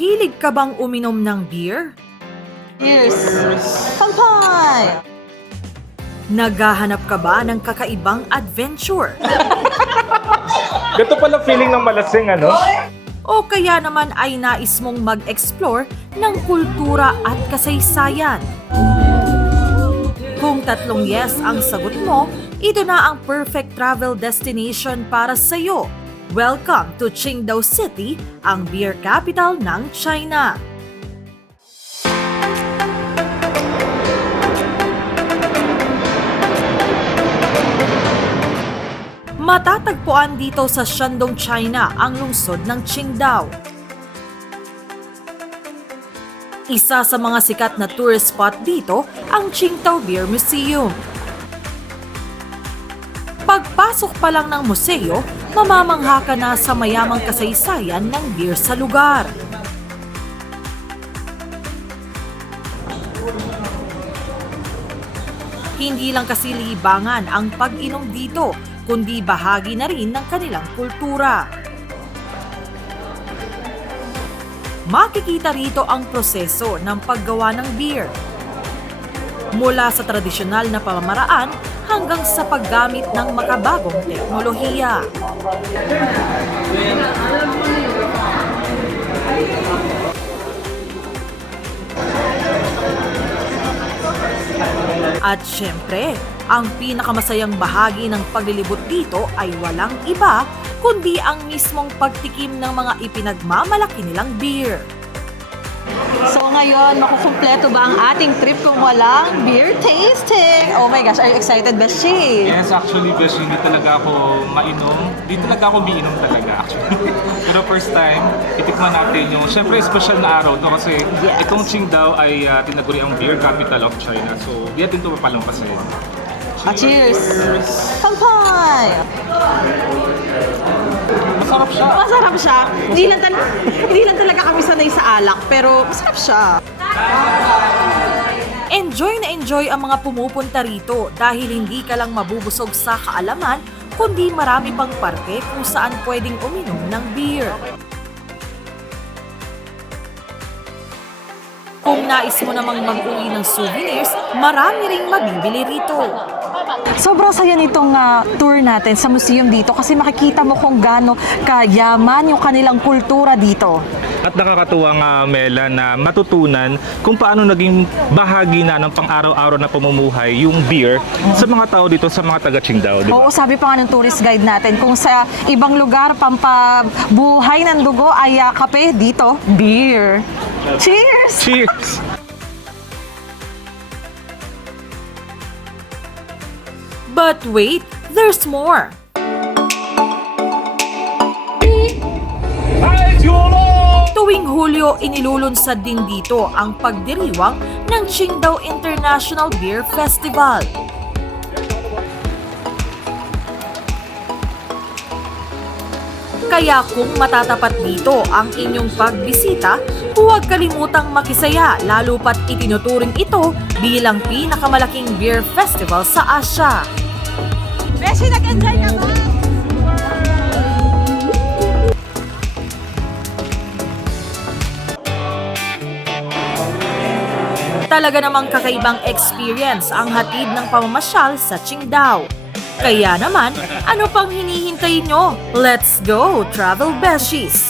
Mahilig ka bang uminom ng beer? Cheers! Kampai! Naghahanap ka ba ng kakaibang adventure? Ganito pala feeling ng malasing, ano? O kaya naman ay nais mong mag-explore ng kultura at kasaysayan? Kung tatlong yes ang sagot mo, ito na ang perfect travel destination para sa iyo. Welcome to Qingdao City, ang beer capital ng China. Matatagpuan dito sa Shandong, China, ang lungsod ng Qingdao. Isa sa mga sikat na tourist spot dito ang Qingdao Beer Museum. Pagpasok pa lang ng museo, mamamangha ka na sa mayamang kasaysayan ng beer sa lugar. Hindi lang kasi libangan ang pag-inom dito, kundi bahagi na rin ng kanilang kultura. Makikita rito ang proseso ng paggawa ng beer. Mula sa tradisyonal na pamamaraan hanggang sa paggamit ng makabagong teknolohiya. At syempre, ang pinakamasayang bahagi ng paglilibot dito ay walang iba kundi ang mismong pagtikim ng mga ipinagmamalaki nilang beer. So ngayon, makukumpleto ba ang ating trip kung walang beer tasting? Oh my gosh, are you excited, Beshi? Yes, actually, Besh, hindi talaga ako mainom. Hindi talaga ako umiinom talaga, actually. Pero first time, itikman natin yung, syempre, special na araw to kasi Yes. itong Qingdao ay tinaguri ang beer capital of China. So, di natin ito mapalampasin. Cheers! Kampai! Masarap siya. Masarap siya. Hindi lang talaga kami sanay sa alak, pero masarap siya. Enjoy na enjoy ang mga pumupunta rito dahil hindi ka lang mabubusog sa kaalaman, kundi marami pang parke kung saan pwedeng uminom ng beer. Kung nais mo namang mag-uwi ng souvenirs, marami ring mabibili rito. Sobrang saya nitong tour natin sa museum dito kasi makikita mo kung gaano kayaman yung kanilang kultura dito. At nakakatuwa nga, Mela, na matutunan kung paano naging bahagi na ng pang-araw-araw na pamumuhay yung beer sa mga tao dito, sa mga taga-Qingdao, di ba? Oo, sabi pa nga ng tourist guide natin, kung sa ibang lugar pampabuhay ng dugo ay kape, dito, beer. Cheers! Cheers! But wait, there's more! Tuwing Hulyo, inilulunsad din dito ang pagdiriwang ng Qingdao International Beer Festival. Kaya kung matatapat dito ang inyong pagbisita, huwag kalimutang makisaya lalo pat itinuturing ito bilang pinakamalaking beer festival sa Asia. Beshi, nag-enjoy ka ba? Talaga namang kakaibang experience ang hatid ng pamamasyal sa Qingdao. Kaya naman, ano pang hinihintay nyo? Let's go, Travel Beshies!